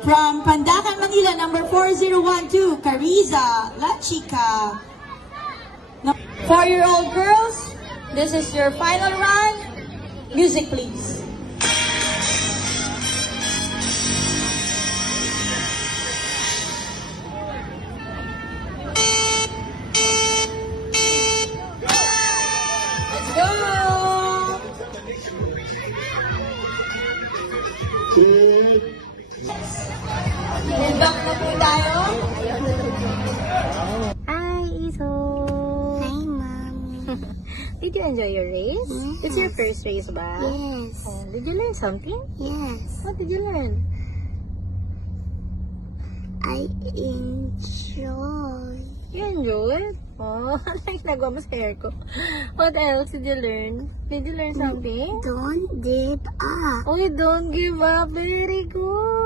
From Pandacan, Manila, number 4012, Cariza La Chica. 4-year-old girls, this is your final run. Music, please. Let's go! Feedback na po tayo. Hi, Iso. Hi, Mommy. Did you enjoy your race? Yes. It's your first race ba? Yes. Did you learn something? Yes. What did you learn? I enjoy. You enjoyed? Oh, like nagawa mo sa hair ko. What else did you learn? Did you learn something? Don't give up. Oh, you don't give up. Very good.